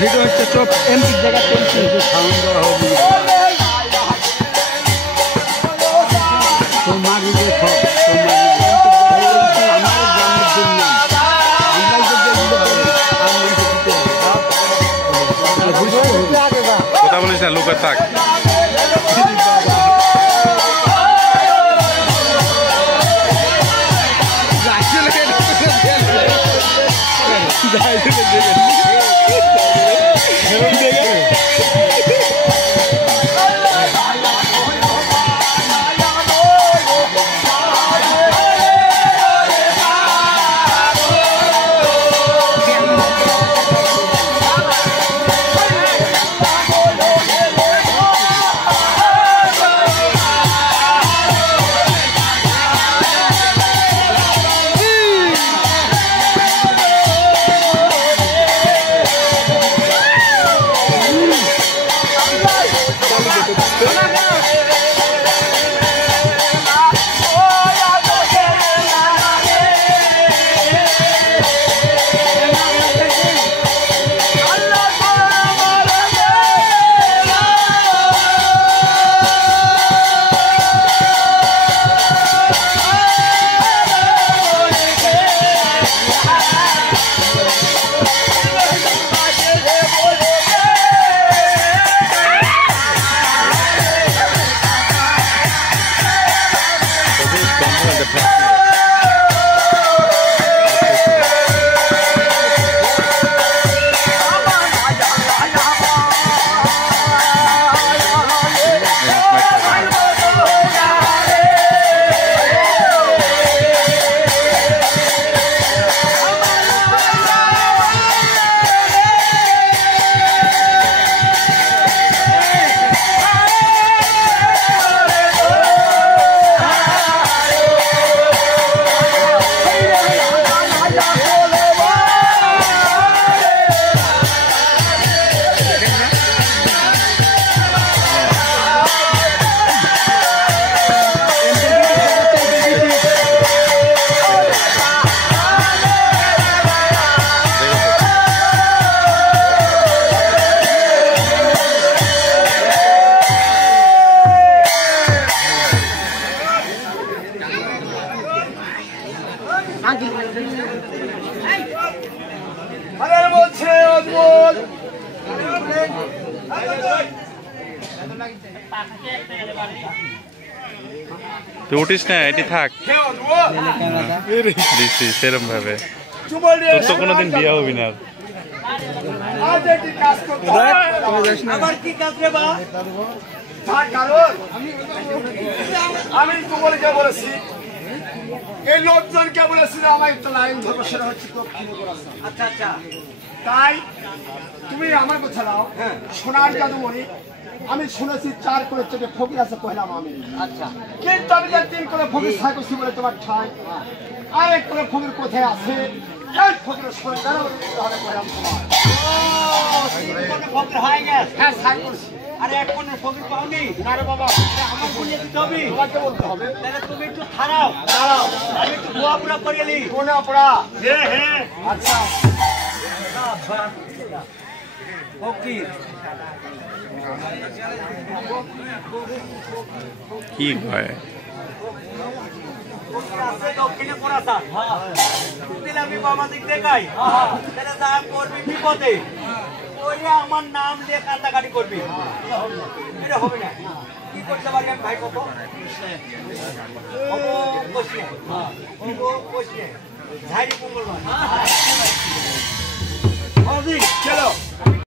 video হচ্ছে চোখ MP জায়গা চলছে সাউন্ড দেওয়া হবে তোমার দেখো কথা বলিস না লোকের থাক তুই উঠিস না এটি থাক দিছি সেরম ভাবে তোর তো কোনোদিন বিয়া হবি না আমি তোমাকে বলেছি এই লোকজনকে বলেছি আমার একটা লাইন ধরবো সেটা হচ্ছে আচ্ছা আচ্ছা তাই তুমি আমার কথা নাও সোনার জাদুমণি আমি শুনেছি 4 করে চোখে ফকির আছে কইলাম আমি আচ্ছা কিন্তু আমি যে 3 করে ফকির থাকছি বলে তোমার ঠাই আর 1 করে ফকির কোথায় আছে এই ফকিরের সন্ধান তাহলে কইলাম তোমার ফকির হয়ে গেছে হ্যাঁ সাই করছি আরে 1 কোণের ফকির পাওনি না রে বাবা আমার কোণে দিতে হবে তোমাকে বলতে হবে তাহলে তুমি একটু দাঁড়াও আমি একটু গোয়া পুরা করিলি কোনে পড়া হ্যাঁ হ্যাঁ আচ্ছা ফকির কি হয় দক্ষিণে পড়াতা দিলে আমি বাবা দিক দেখাই তাহলে যা করবি বিপদে ওই আমার নাম দিয়ে কাটাকাটি করবি এটা হবে না কি করতে পারি আমি ভাই কত ঝাড়ি মঙ্গলবার চলো